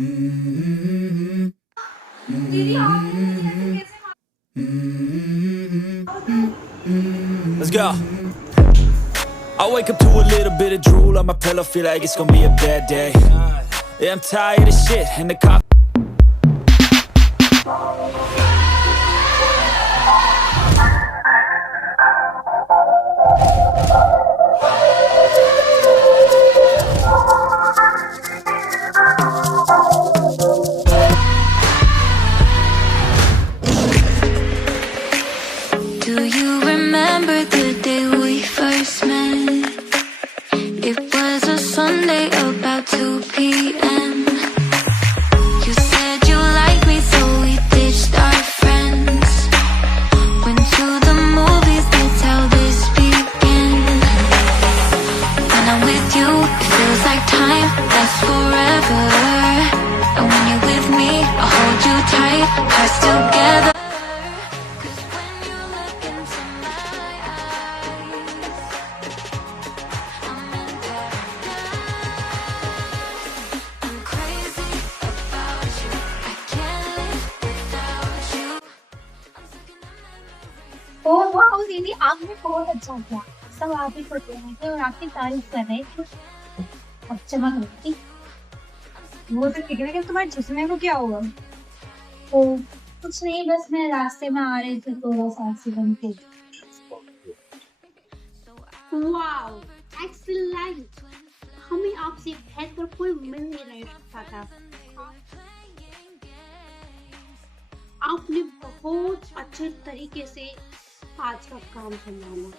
दीदी आपने मुझे ऐसे कैसे Let's go. I wake up to a little bit of drool on my pillow, feel like it's gonna be a bad day. Yeah, I'm tired of shit, and the cops. Do you remember the day we first met? It was a Sunday about 2 p.m. You said you liked me, so we ditched our friends. Went to the movies, that's how this began. When I'm with you, it feels like time lasts forever. And when you're with me, I hold you tight, hearts together. ओह वाह दीदी आपने बहुत अच्छा किया। सब आप ही photo थे और आपकी तारीफ कर रहे थे। अब चमक रही थी। वो तो ठीक है, लेकिन तुम्हारे चश्मे को क्या हुआ? तो कुछ नहीं, बस मैं रास्ते में आ रही थी, थोड़ा सा एक्सीडेंट थे। Wow, excellent. हमें आपसे बेहतर कोई मिल ही नहीं सकता था। आपने बहुत अच्छे तरीके से आज का काम संभाला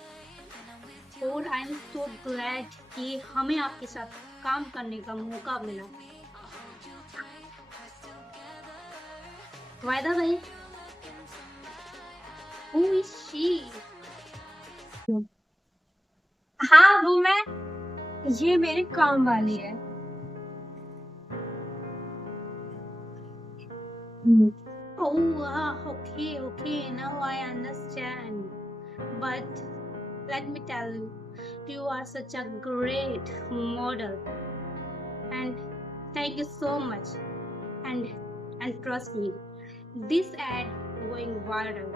और आई एम सो ग्लैड कि हमें आपके साथ काम करने का मौका मिला। वायदा भाई, who is she? हाँ, वो मैं, ये मेरे काम वाली है। Oh, okay, now I understand. But let me tell you, you are such a great model, and thank you so much. And trust me, this ad going viral,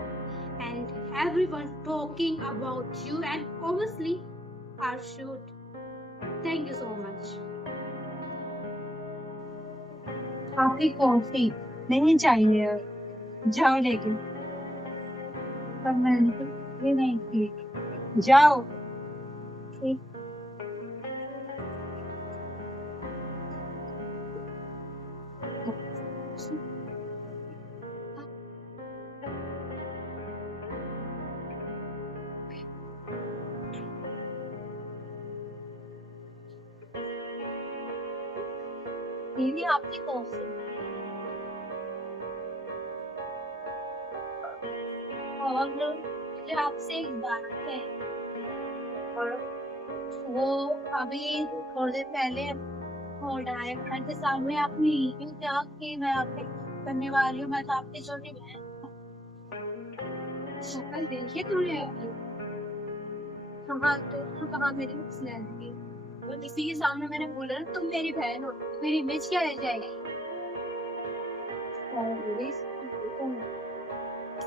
and everyone talking about you, and obviously our shoot. Thank you so much. आपकी coffee नहीं चाहिए, जाओ लेके। पर मैंने तो ये नहीं की। जाओ। ठीक। दीदी आपकी कॉफी। और मुझे आपसे एक बात है। वो अभी थोड़ी देर पहले घर के सामने आपने यूं क्या कि मैं आपके करने वाली हूँ, मैं तो आपकी छोटी बहन। शक्ल देखिए तुमने। हाँ, तो कहाँ मेरी पर्सनैलिटी? वो किसी के सामने मैंने बोला ना तुम मेरी बहन हो, तो मेरी इमेज क्या रह जाएगी?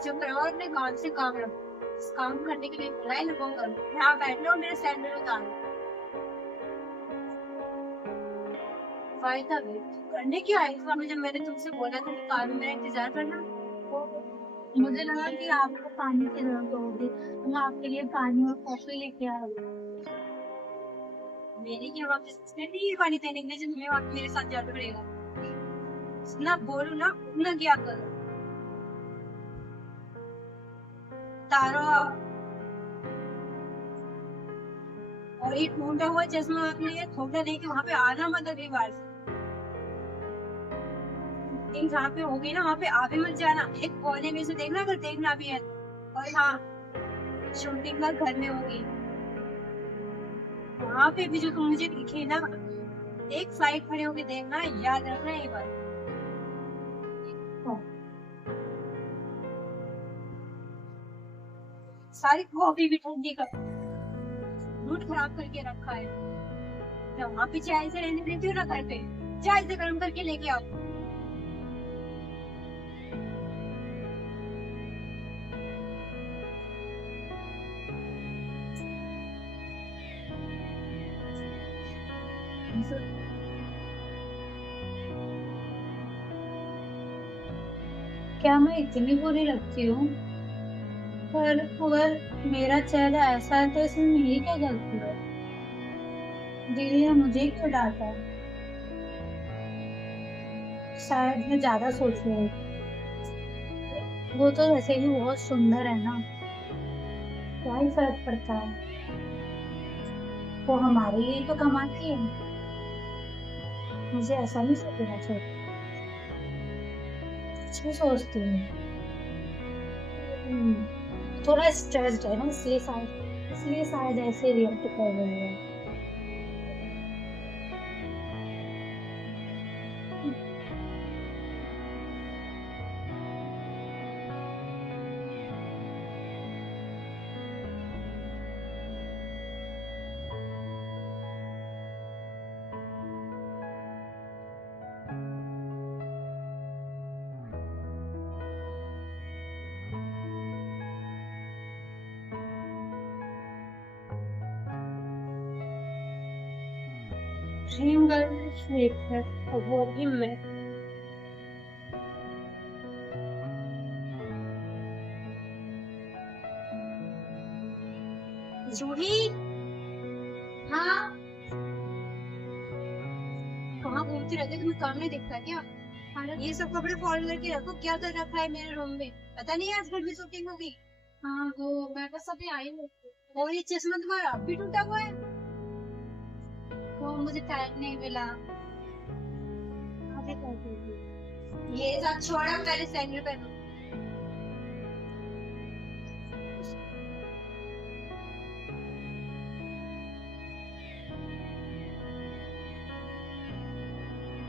चुप रहो और अपने काम से काम रखो। इस काम करने के लिए बुलाई लोगों करो। यहाँ बैठो और मेरा सैंडल उतारो। फायदा भी करने क्या है? जब मैंने तुमसे बोला था कि कार में मेरा इंतजार करना, मुझे लगा कि आपको पानी की जरूरत होगी, तो मैं आपके लिए पानी और कॉफी लेके आ रही हूँ। मेरी क्या वापस नहीं है पानी देने के लिए, जब तुम्हें मेरे साथ जाना पड़ेगा। ना बोलो ना क्या करो। तारो और ये टूटा हुआ चश्मा आपने ये थोड़ा लेके वहाँ पे आना मत अगली बार से। जहाँ पे होगी ना वहाँ पे आगे मत जाना। एक कोने में से देखना अगर देखना भी है। और हाँ, शूटिंग का घर में होगी, वहाँ पे भी जो तुम मुझे दिखे ना, एक साइड खड़े होके देखना, याद रखना ये बात। सारी कॉफी भी ठंडी कर दूध खराब करके रखा है। वहाँ पे चाय से रहने देती हो ना घर पे, चाय से गर्म करके लेके आओ। क्या मैं इतनी बुरी लगती हूँ? पर अगर मेरा चेहरा ऐसा है तो इसमें मेरी क्या गलती है? दीदी ने मुझे क्यों डांटा? शायद मैं ज्यादा सोच रही हूँ। वो तो वैसे भी बहुत सुंदर है ना, क्या ही फर्क पड़ता है? वो हमारे लिए तो कमाती है, मुझे ऐसा नहीं सोचना चाहिए। कुछ भी सोचती हूँ। थोड़ा स्ट्रेस्ड है ना, इसलिए शायद ऐसे रिएक्ट कर रही है। ड्रीम गर्ल फेक है, और वो भी मैं। जूही, हाँ, कहाँ घूमती रहती है? तुम्हें काम नहीं दिखता क्या? ये सब कपड़े फोल्ड करके रखो। क्या कर रखा है मेरे रूम में? पता नहीं आज घर में शूटिंग होगी। हाँ, वो मैं बस अभी आई हूँ। और ये चश्मा तुम्हारा अब भी टूटा हुआ है। वो मुझे टाइम नहीं मिला। ये सब छोड़ा, पहले सैंडल पहनो।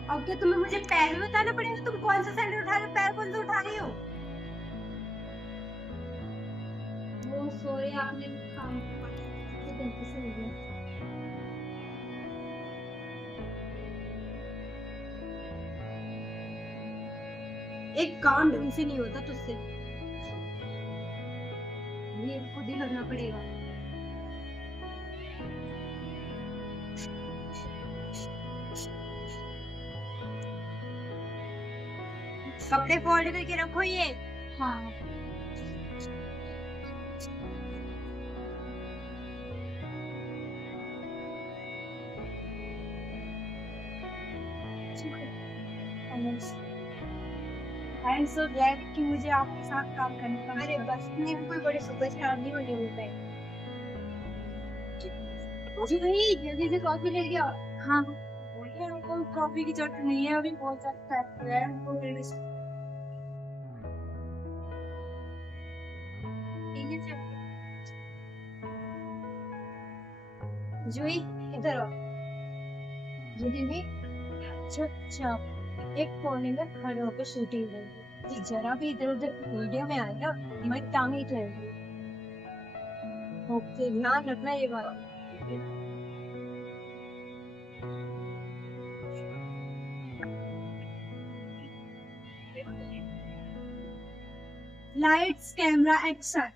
अब क्या तुम्हें मुझे पैर में बताना पड़ेगा? तुम कौन सा सैंडल उठा रहे हो, पैर कौन सा उठा रही हो? वो सॉरी, आपने काम गलती से हो गया। एक काम ढंग से नहीं होता तुझसे, ये खुद ही करना पड़ेगा। कपड़े फोल्ड करके रखो ये। हाँ, आई एम सो ग्लैड कि मुझे आपके साथ काम करने का। अरे बस, इतने भी कोई बड़े सुपरस्टार नहीं बने हुए पे। जी भाई, जल्दी से कॉफी ले लिया। हाँ, बोलिए, हमको कॉफी की जरूरत नहीं है, अभी बहुत ज्यादा फैक्ट है हमको मेरे से। जूही, इधर आओ। जी दीदी। अच्छा, एक कोने में खड़े होकर शूटिंग करेंगे। जी जरा भी इधर उधर वीडियो में आए ना, मैं टांग ही चलेगी। ओके, ध्यान रखना ये बात। Lights, camera, action.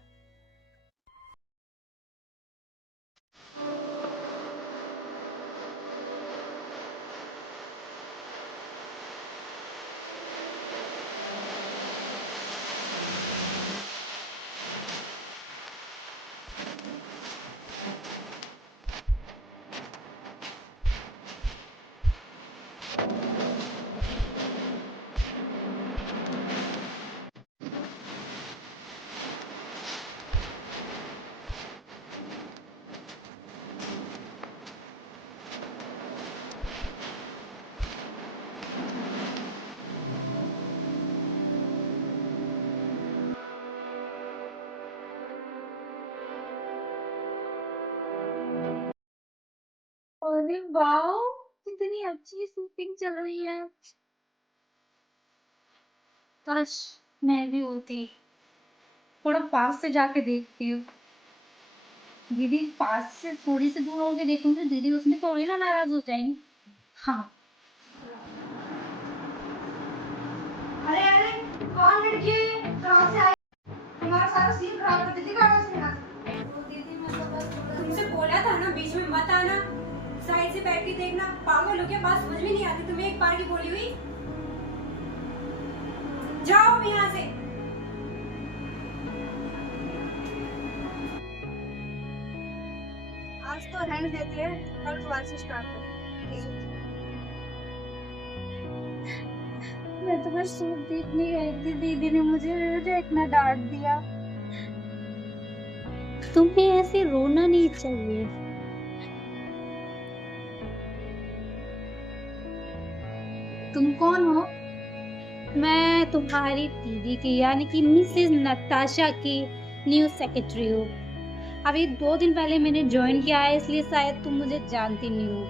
अरे वाह, कितनी अच्छी शूटिंग चल रही है। काश मैं भी होती। थोड़ा पास से जाके देखती हूँ। दीदी पास से थोड़ी सी दूर होके देखूंगी, दीदी उसमें थोड़ी ना नाराज हो जाएंगी। हाँ, अरे अरे, कौन लड़की है? कहाँ से आई? तुम्हारा सारा सीन खराब कर देती कहाँ से? दीदी मैं तो बस तुमसे बोला था ना बीच में मत आना, साइड से बैठ के देखना। पागल हो क्या? बात समझ में नहीं आती तुम्हें? एक बार की बोली हुई। जाओ यहाँ से। आज तो रहने देते हैं, कल दोबारा से स्टार्ट करते हैं। मैं तुम्हें सूट देखने गई थी, दीदी ने मुझे इतना डांट दिया। तुम्हें ऐसे रोना नहीं चाहिए। तुम कौन हो? मैं तुम्हारी दीदी की यानी कि मिसेस नताशा की न्यू सेक्रेटरी हूँ। अभी 2 दिन पहले मैंने ज्वाइन किया है, इसलिए शायद तुम मुझे जानती नहीं हो।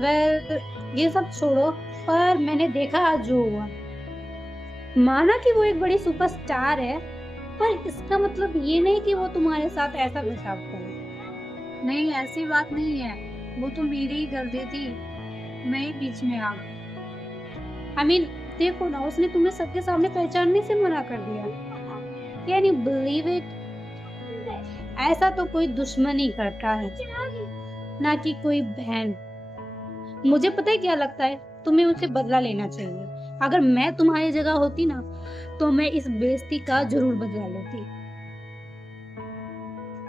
वेल ये सब छोड़ो, पर मैंने देखा आज जो हुआ। माना कि वो एक बड़ी सुपरस्टार है, पर इसका मतलब ये नहीं कि वो तुम्हारे साथ ऐसा बर्ताव करे। नहीं, ऐसी बात नहीं है, वो तो मेरी ही गलती थी, मैं ही बीच में आ गई। I mean, देखो ना, उसने तुम्हें सबके सामने पहचानने से मना कर दिया। Can you believe it? ऐसा तो कोई दुश्मन ही करता है, ना कि कोई बहन। मुझे पता है क्या लगता है, तुम्हें उससे बदला लेना चाहिए। अगर मैं तुम्हारी जगह होती ना, तो मैं इस बेइज्जती का जरूर बदला लेती,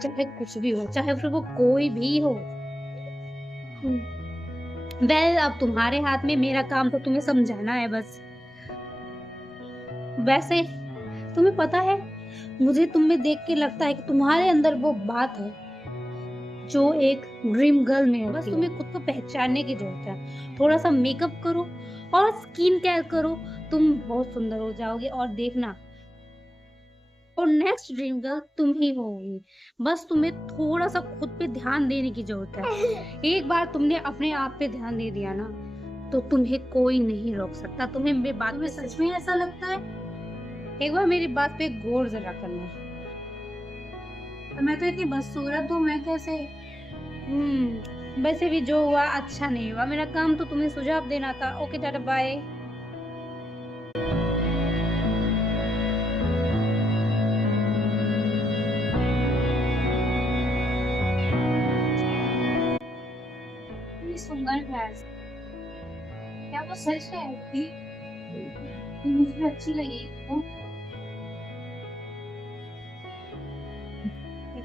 चाहे कुछ भी हो, चाहे फिर वो कोई भी हो। वेल अब तुम्हारे हाथ में, मेरा काम तो तुम्हें समझाना है बस। वैसे तुम्हें पता है, मुझे तुम में देख के लगता है कि तुम्हारे अंदर वो बात है जो एक ड्रीम गर्ल में होती है। बस तुम्हें खुद को पहचानने की जरूरत है। थोड़ा सा मेकअप करो और स्किन केयर करो, तुम बहुत सुंदर हो जाओगे। और देखना, और नेक्स्ट ड्रीम गर्ल तुम ही होगी। बस तुम्हें थोड़ा सा खुद पे ध्यान देने की जरूरत है। एक बार तुमने अपने आप पे ध्यान दे दिया ना, तो तुम्हें कोई नहीं रोक सकता। तुम्हें मेरी बात में सच में ऐसा लगता है? एक बार मेरी बात पे गौर जरा करना। तो मैं तो इतनी बदसूरत हूँ, मैं कैसे? वैसे भी जो हुआ अच्छा नहीं हुआ। मेरा काम तो तुम्हें सुझाव देना था। Okay tata bye. सुंदर ड्रेस, क्या वो सच है? मुझे अच्छी लगी वो।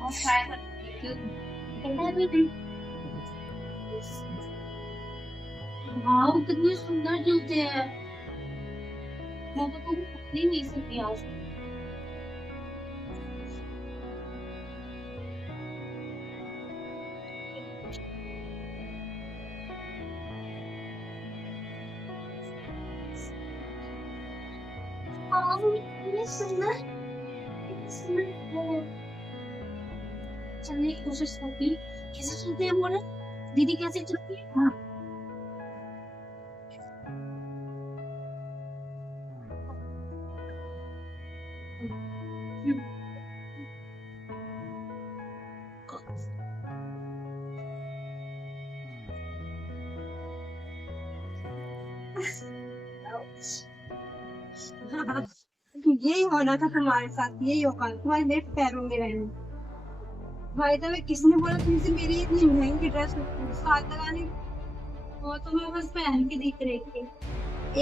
ट्राई करती हूँ। वाओ, कितने सुंदर जूते हैं। मैं तो तुम पकड़ नहीं सकती आज। चलने की कोशिश करती हूँ। कैसे चलते हैं बोले? दीदी कैसे चलती है? हाँ। यही होना था तुम्हारे साथ, यही होगा तुम्हारे मेरे पैरों में रहना। भाई तो किसने बोला तुमसे मेरी इतनी महंगी ड्रेस हाथ लगाने? वो तो मैं बस पहन के दिख रही थी।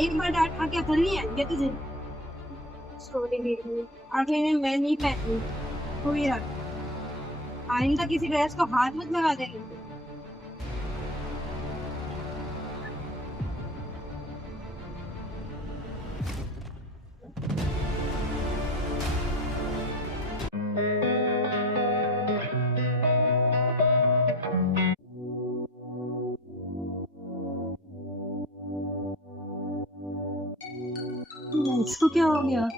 एक बार डांट खा के अकल नहीं आई क्या तुझे? स्टोरी देख रही आखिर में मैं नहीं पहनी तो यार, आइंदा किसी ड्रेस को हाथ मत लगा देना। इसको क्या हो गया?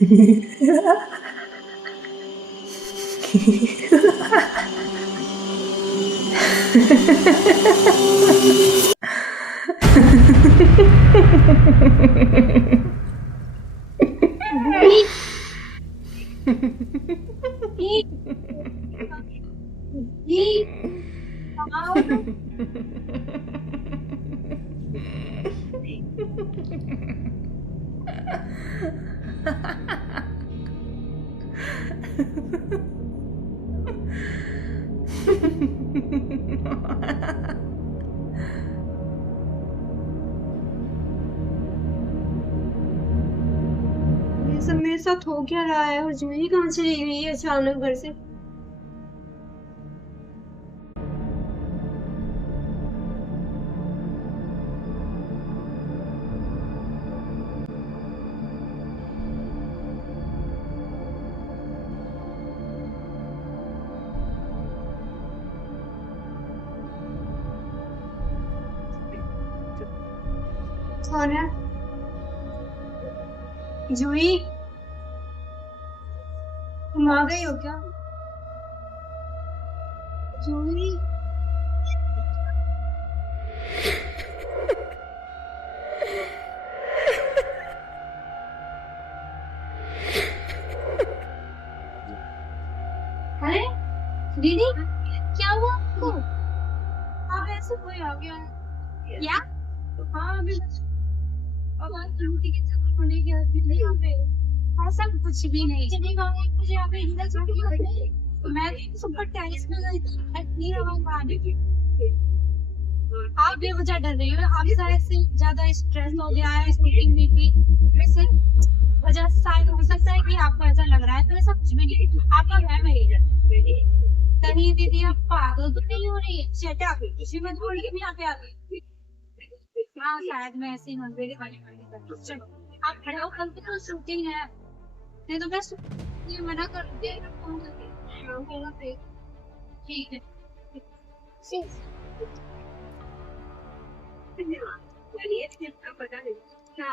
ये सब मेरे साथ हो क्या रहा है? और जूही कहाँ चली गई है अचानक घर से? कौन है? जूही, तुम आ गई हो क्या? जूही, अरे दीदी, क्या हुआ आपको? आप ऐसे कोई आ गया है? क्या? हाँ, अभी अब आज ड्यूटी की जगह होने की आदमी नहीं यहाँ पे। ऐसा कुछ भी नहीं। चली गई, मुझे यहाँ पे इधर छुट्टी हो गई। मैं सुपर टेरिस में गई थी, नहीं रहा वहाँ आने की। आप भी मुझे डर रही हो, आप शायद से ज्यादा स्ट्रेस हो गया है स्पीकिंग बीपी वैसे वजह से शायद हो सकता है कि आपको ऐसा लग रहा है, तो ऐसा कुछ भी नहीं। आपका वहम है। कहीं दीदी आप पागल तो नहीं हो रही है? चटा किसी में थोड़ी भी यहाँ पे आ गई। हाँ, शायद मैं ऐसे ही नजरें वाली। चलो आप खड़े हो, कल तो शूटिंग है, नहीं तो मैं ये मना कर दिया फोन करके। ठीक है। पता नहीं क्या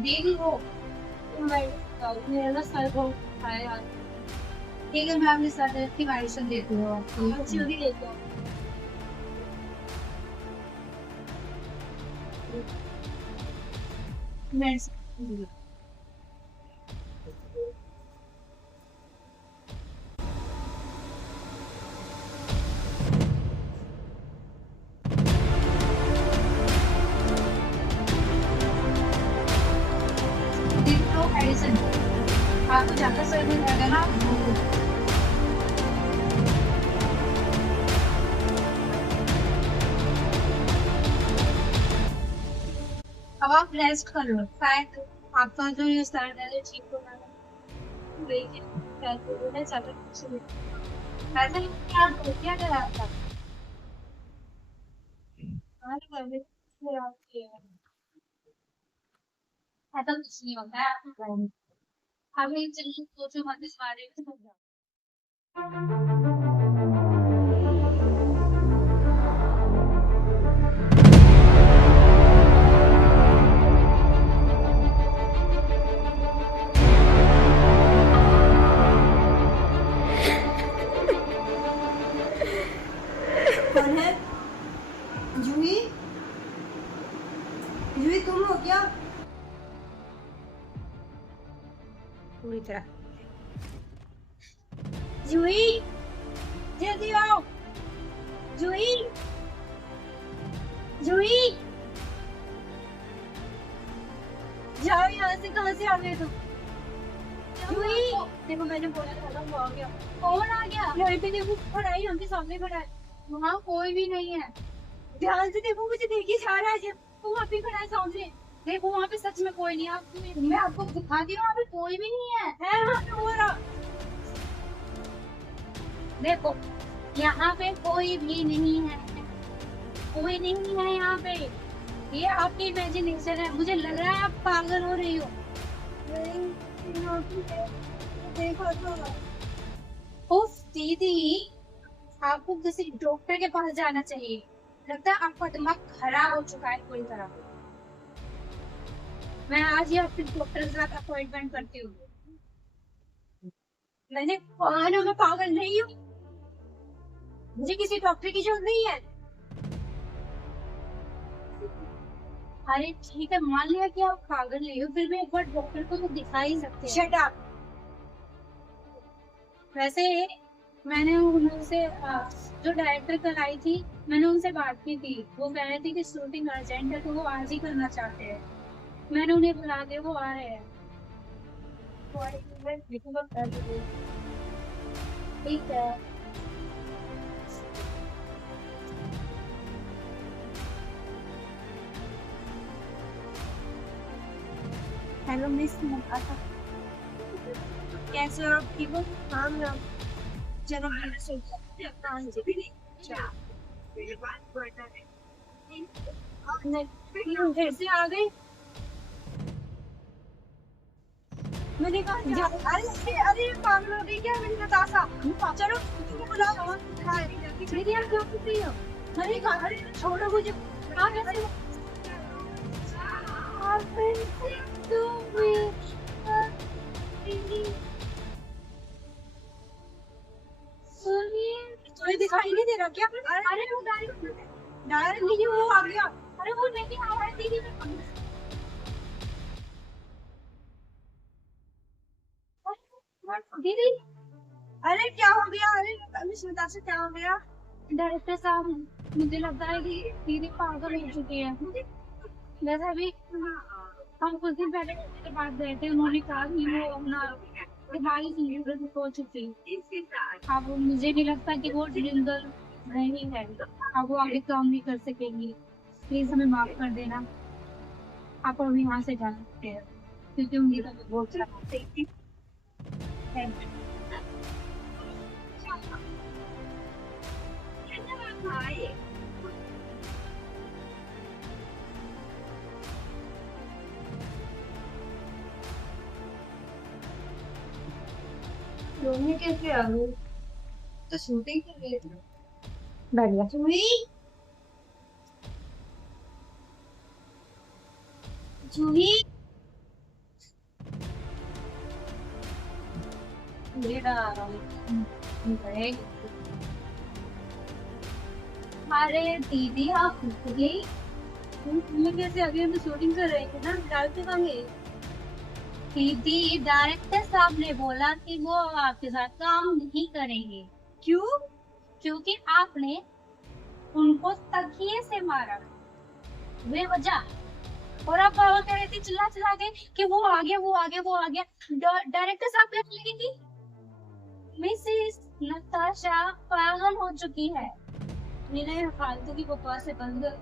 दीदी हो मेरा ना सर बहुत खाया यार। ठीक है, मैं अपने सर की मेडिसिन देती हूँ आपको। अच्छी होगी लेके आओ। मेडिसिन मेडिसिन आपको ज्यादा सर में लगा ना, अब आप रेस्ट कर लो, शायद आपका जो ये सर दर्द है ठीक हो जाएगा। ऐसा नहीं कि आप क्या करा था? ऐसा कुछ नहीं होता है, आप अभी चलिए सोचो मत इस बारे में, समझाओ। कौन है? जूही, जूही तुम हो क्या? पूरी तरह। जूही, जल्दी आओ। जूही, जूही, जाओ यहाँ से, कहाँ से आ गए तुम? जूही, देखो मैंने बोला था वो आ गया। कौन आ गया? यहाँ पे देखो, खड़ा है, यहाँ के सामने खड़ा है। वहाँ कोई भी नहीं है। ध्यान से देखो, मुझे देखिए जा रहा है, वो वहाँ पे खड़ा है सामने। देखो वहाँ पे सच में कोई नहीं है, मैं आपको दिखाती हूँ, वहाँ पे कोई भी नहीं है। वहाँ पे हो रहा। देखो यहाँ पे कोई भी नहीं है, कोई नहीं है यहाँ पे। ये आपकी इमेजिनेशन है, मुझे लग रहा है आप पागल हो रही हो। देखो तो उफ दीदी, आपको किसी डॉक्टर के पास जाना चाहिए। लगता है आपका दिमाग खराब हो चुका है पूरी तरह। मैं आज ही आपके डॉक्टर के साथ अपॉइंटमेंट करती हूँ। मैंने कहा ना मैं पागल नहीं हूँ, मुझे किसी डॉक्टर की जरूरत नहीं है। अरे ठीक है, मान लिया कि आप पागल नहीं हो, फिर भी एक बार डॉक्टर को तो दिखा ही सकते हैं। Shut up. वैसे मैंने उनसे जो डायरेक्टर कल आई थी, मैंने उनसे बात की थी। वो कह रहे थे कि शूटिंग अर्जेंट है तो वो आज ही करना चाहते हैं। मैंने उन्हें बुला दिया, वो आ रहे हैं। ठीक है। हेलो मिस मुकाता, कैसे हो आप? ठीक हो? हाँ मैम। चलो मैंने सोचा हाँ जी फिर से आ गए। मैंने कहा अरे अरे पागल हो गई क्या मेरी नताशा? चलो तुम बुलाओ। मेरी यार क्या कर रही हो? अरे अरे छोड़ो मुझे। हाँ कैसे तुम्हें दिखाई नहीं दे रहा क्या? अरे वो डायरेक्ट नहीं वो आ गया। अरे वो नहीं आ रहा है दीदी। दीदी अरे क्या हो गया? अरे मिस नताशा क्या हो गया? डायरेक्टर साहब, मुझे लगता है कि दीदी पागल हो चुकी है। वैसे अभी हम कुछ दिन पहले उनके पास गए थे, उन्होंने कहा कि वो अपना दिमागी सीरियस हो चुकी। अब मुझे नहीं लगता कि वो जिंदल नहीं है, अब वो आगे काम नहीं कर सकेंगी। प्लीज हमें माफ कर देना, आप अभी यहाँ से जा सकते हैं क्योंकि उनकी तबीयत बहुत खराब है। रोने कैसे आ गई? तो शूटिंग कर रही थी। बढ़िया। जूही अरे दीदी आप उठ गई? तुम्हें कैसे? अभी हम शूटिंग कर रहे थे ना, डालते कहाँ? दीदी डायरेक्टर साहब ने बोला कि वो आपके साथ काम नहीं करेंगे। क्यों? क्योंकि आपने उनको तकिए से मारा बेवजह। और आप बाबा कह रहे थे चिल्ला चिल्ला के कि वो आ गया, वो आ गया, वो आ गया। डायरेक्टर साहब कहने लगे कि मिसेस नताशा पागल हो चुकी है। नीना फालतू की बकवास से बंद कर।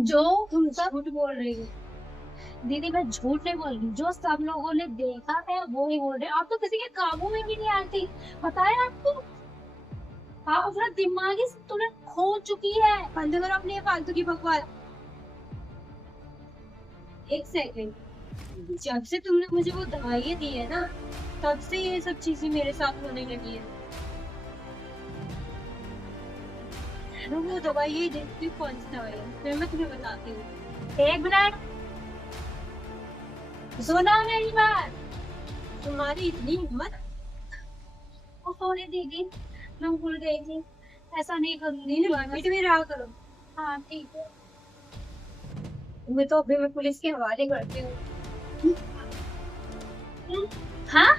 जो तुम झूठ बोल रही हो। दीदी मैं झूठ नहीं बोल रही, जो सब लोगों ने देखा है वो ही बोल रहे। आप तो किसी के काबू में भी नहीं आती, पता है आपको? आप अपना दिमागी संतुलन खो चुकी है। बंद करो अपनी ये फालतू की बकवास। एक सेकंड, जब से तुमने मुझे वो दवाइयाँ दी है ना, तब से ये सब चीजें मेरे साथ होने लगी है। वो दवाई देखती हूँ कौन सी दवाई है, फिर मैं तुम्हें बताती हूँ। एक मिनट सुना मेरी बात। तुम्हारी इतनी हिम्मत? वो सॉरी दीदी, मैं भूल गई थी, ऐसा नहीं करूंगी। लिमिट में रहा करो। हाँ ठीक है। मैं तो अभी मैं पुलिस के हवाले करती हूँ। हाँ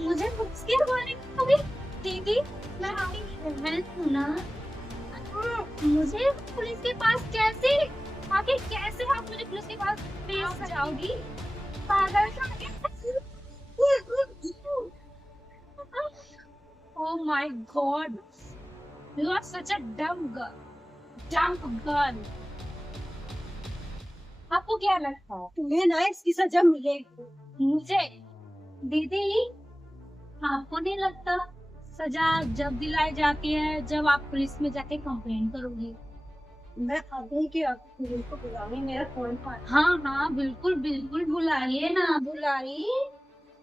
मुझे पुलिस के हवाले करोगी? दीदी मैं आपकी बहन हूँ ना, मुझे पुलिस के पास कैसे आगे, कैसे आप मुझे पुलिस के पास भेज जाओगी? पागल Oh my God, you are such a dumb girl. आपको क्या लगता है तुम्हें ना इसकी सजा मिलेगी? मुझे? दीदी आपको नहीं लगता सजा जब दिलाई जाती है जब आप पुलिस में जाके कंप्लेन करोगी? मैं अभी के अभी को बुलाऊंगी, मेरा फोन पर हाँ हाँ बिल्कुल बिल्कुल बुलाइए ना, बुलाइए।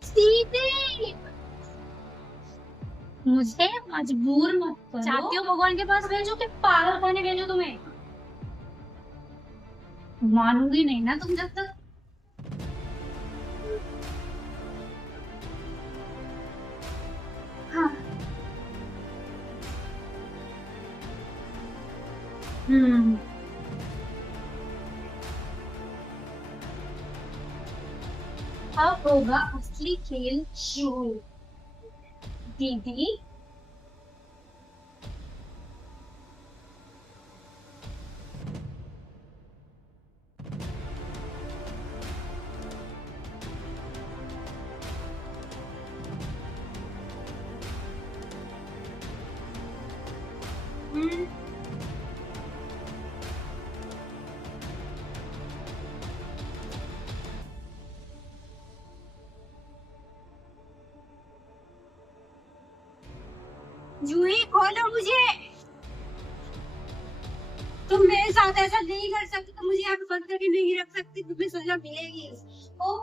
सीधे मुझे मजबूर मत करो। चाहती हो भगवान के पास भेजो कि पागल खाने भेजो तुम्हें? मानूंगी नहीं ना तुम जब तक। हाँ अब होगा असली खेल शुरू। दीदी जूही खोलो मुझे। तुम मेरे साथ ऐसा नहीं कर सकती, तुम मुझे यहाँ पे बंद करके नहीं रख सकती, तुम्हें सजा मिलेगी। ओ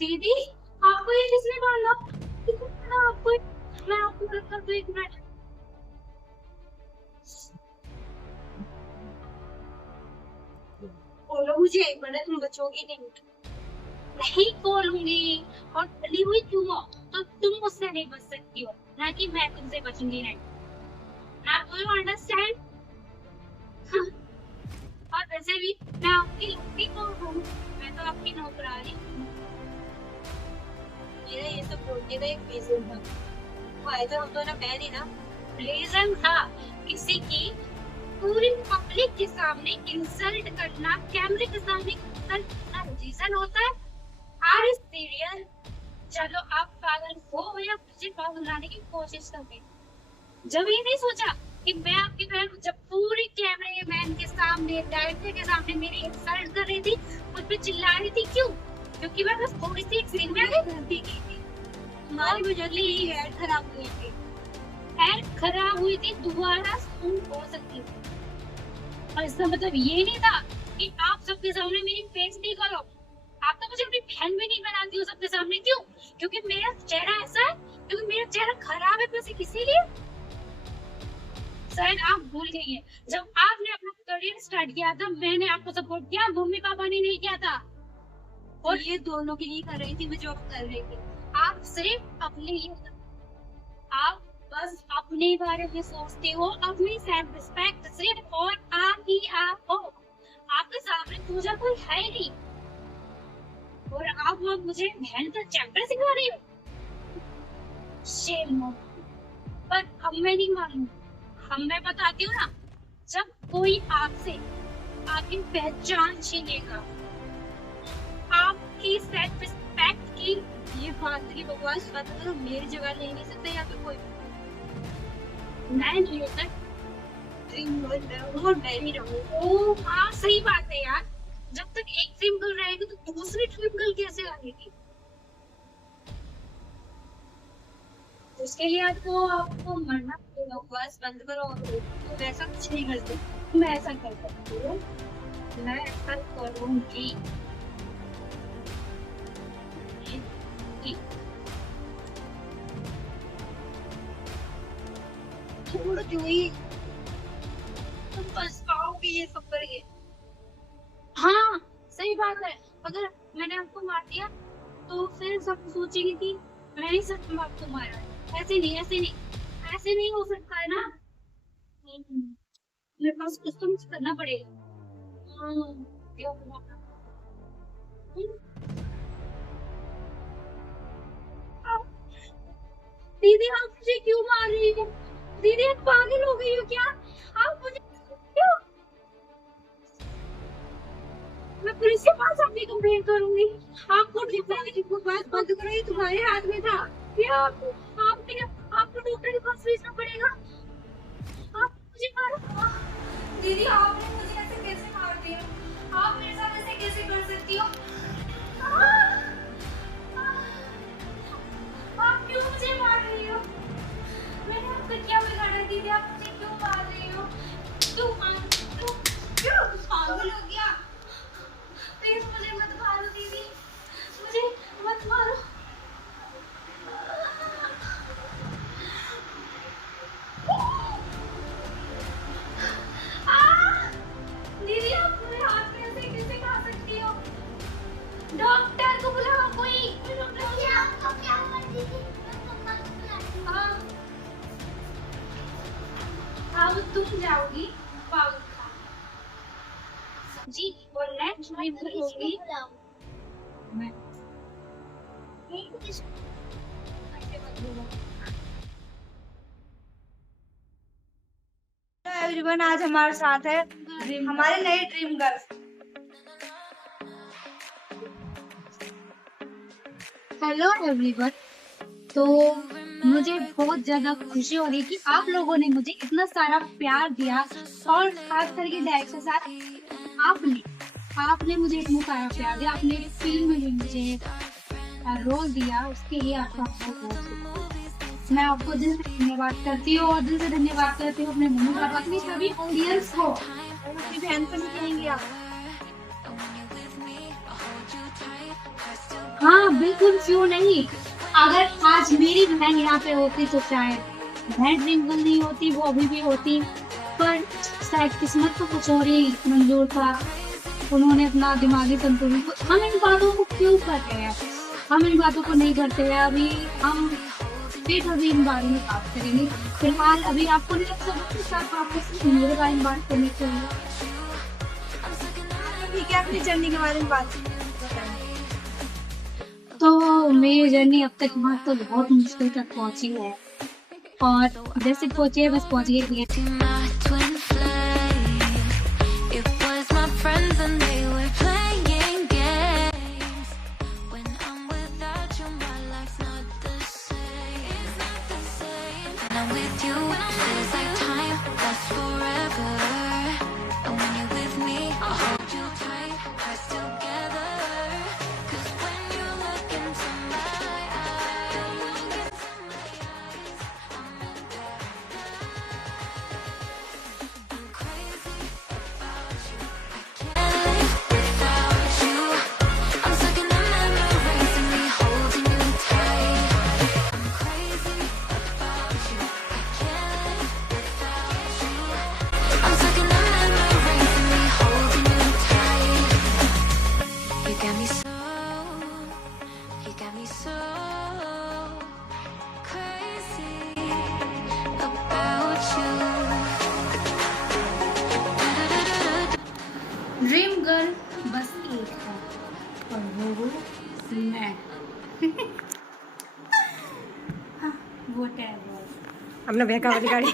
दीदी आपको ये किसने मारना? किसने मारा आपको? मैं आपको कर दूं, एक मिनट। खोलो मुझे, वरना तुम बचोगी नहीं। नहीं खोलूंगी, और डली हुई तुम हो तो तुम मुझसे नहीं बच सकती हो, ना कि मैं तुमसे बचूंगी नहीं। Now do you understand? और वैसे भी मैं आपकी लड़की कौन हूँ? मैं तो आपकी नौकरानी हूँ। मेरा ये सब बोलने का एक रीजन था, फायदा हम दोनों बहन ही ना। रीजन था किसी की पूरी पब्लिक के सामने इंसल्ट करना, कैमरे के सामने इंसल्ट करना रीजन होता है? Are you serious? चलो आप पागल हो या मुझे पागल बनाने की कोशिश कर रही, जब ये नहीं सोचा कि मैं आपकी बहन को जब पूरी कैमरे मैन के सामने, डायरेक्टर के सामने मेरी इंसल्ट कर रही थी, मुझ पे चिल्ला रही थी, क्यों? क्योंकि मैं बस थोड़ी सी एक सीन में गलती की थी। हमारी वजह से ही हेयर खराब हुई थी। हेयर खराब हुई थी, दोबारा सूट हो सकती थी, और इसका मतलब ये नहीं था कि आप सबके सामने मेरी फेस नहीं करो। आप तो मुझे अपनी बहन भी नहीं बनाती हो सबके सामने, क्यों? क्योंकि मेरा चेहरा ऐसा है, क्योंकि मेरा चेहरा खराब है बस इसीलिए। शायद आप भूल गई हैं, जब आपने अपना करियर स्टार्ट किया था मैंने आपको सपोर्ट किया, मम्मी पापा ने नहीं किया था। और ये दोनों के लिए कर रही थी, मैं जॉब कर रही थी। आप सिर्फ अपने लिए, आप बस अपने बारे में सोचते हो, अपनी सेल्फ रिस्पेक्ट सिर्फ और आप ही आप हो। आपके सामने दूसरा कोई है ही नहीं, और आप लोग मुझे बहन का चैप्टर सिखा रही हो। शेम हो। पर अब मैं नहीं मानूं, हम मैं बताती हूँ ना, जब कोई आपसे आपकी पहचान छीनेगा, आपकी सेल्फ रिस्पेक्ट की, ये फालतू की बकवास मत करो, मेरी जगह ले नहीं सकते यहाँ पे कोई। मैं नहीं होता। ड्रीम गर्ल मैं हूँ और मैं ही रहूँ। ओ हाँ सही बात है यार, जब तक एक ड्रीम गर्ल रहेगी तो दूसरी ड्रीम गर्ल कैसे आएगी? उसके लिए आपको मरना पड़ेगा। बकवास बंद करो, तुम ऐसा कुछ नहीं करते। मैं ऐसा कर सकती हूँ, मैं ऐसा करूँगी। छोड़ जूही, तुम पछताओगे ये सब करके। हाँ सही बात है, अगर मैंने आपको मार दिया तो फिर सब सोचेंगे कि मैंने सच में आपको मारा है। ऐसे नहीं, ऐसे नहीं, ऐसे नहीं हो सकता है ना। मेरे पास कुछ तो मुझे करना पड़ेगा। दीदी आप मुझे क्यों मार रही हो? दीदी आप पागल हो गई हो क्या? आप मुझे क्यों? मैं पुलिस के पास आपकी कंप्लेंट करूंगी। आपको बकवास बंद करो, ये तुम्हारे हाथ में था। क्या आपको डॉक्टर के पास भेजना पड़ेगा। आप मुझे मारो। दीदी आपने मुझे ऐसे कैसे मार दिया? आप मेरे साथ ऐसे कैसे कर सकती हो? आप क्यों मुझे मार रही हो? मैंने आपका क्या बिगाड़ा दीदी? आप मुझे क्यों मार रही हो? क्यों जी और नेक्स्ट ड्रीम गर्ल होगी मैं। एवरीवन, आज हमारे साथ है हमारे नए ड्रीम गर्ल। Hello everyone. तो मुझे बहुत ज्यादा खुशी हो रही है कि आप लोगों ने मुझे इतना सारा प्यार दिया और खास करके डायरेक्टर साहब आपने मुझे इतना सारा प्यार दिया, आपने फिल्म में भी मुझे रोल दिया, उसके लिए आपका बहुत शुक्रिया। मैं आपको दिल से धन्यवाद करती हूँ और दिल से धन्यवाद करती हूँ अपने मम्मी पापा अपनी सभी ऑडियंस को, अपनी बहन को नहीं कहेंगे आप। हाँ बिल्कुल, क्यों नहीं। अगर आज मेरी बहन यहाँ पे होती तो शायद मैं ड्रीम गर्ल नहीं होती, वो अभी भी होती, पर शायद किस्मत को कुछ और ही मंजूर था। उन्होंने अपना दिमागी संतुलन, हम इन बातों को क्यों कर रहे हैं, हम इन बातों को नहीं करते हैं। अभी हम फिर अभी इन बारे में बात करेंगे। फिलहाल अभी आपको नहीं लगता कि साथ आपको मेरे बारे में बात करनी चाहिए? ठीक है, अपनी जर्नी के बारे में बात करें। तो मेरी जर्नी अब तक वहाँ तो बहुत मुश्किल तक पहुँची है और जैसे पहुँची है बस पहुँच गई To my twin flame, it was my friends and they were playing games. When I'm without you, my life's not the same. It's not the same. When I'm with you, feels like time lasts forever. And when you're with me, I'll hold you tight, press together. 'Cause when you look into my eyes, I'm in I'm crazy about you. I can't live without you. I'm stuck in the memories of me holding you tight. I'm crazy about you. I can't live without you. I'm stuck in the memories of me holding you tight. You got me so crazy about you. Dream girl बस एक है और वो मैं। हाँ, वो है वो। अपना बहका वाली गाड़ी